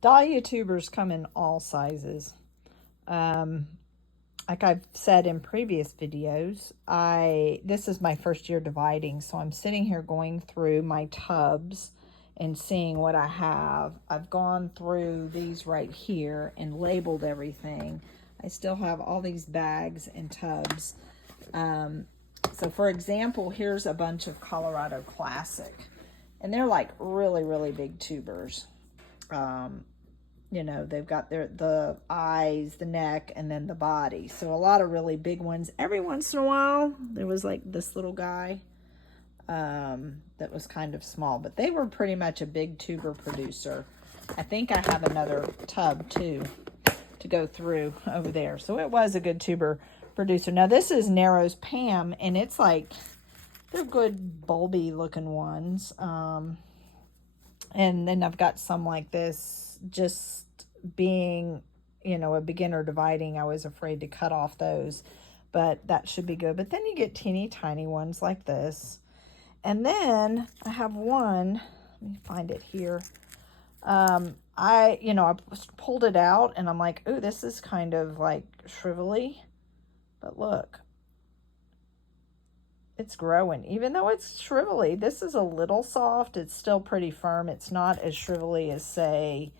Dahlia tubers come in all sizes. Like I've said in previous videos, this is my first year dividing, so I'm sitting here going through my tubs and seeing what I have. I've gone through these right here and labeled everything. I still have all these bags and tubs. So for example, here's a bunch of Colorado Classic, and they're like really, really big tubers. You know, they've got the eyes, the neck, and then the body. So a lot of really big ones. Every once in a while, there was like this little guy that was kind of small, but they were pretty much a big tuber producer. I think I have another tub too to go through over there. So it was a good tuber producer. Now this is Narrows Pam, and it's like, they're good bulby looking ones. And then I've got some like this, just being, you know, a beginner dividing, I was afraid to cut off those, but that should be good. But then you get teeny tiny ones like this. And then I have one, let me find it here. I pulled it out and I'm like, oh, this is kind of like shrivelly, but look, it's growing. Even though it's shrivelly, this is a little soft. It's still pretty firm. It's not as shrivelly as, say,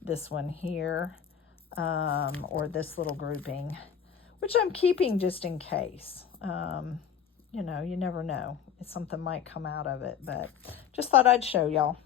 this one here, or this little grouping, which I'm keeping just in case. You know, you never know. Something might come out of it, but just thought I'd show y'all.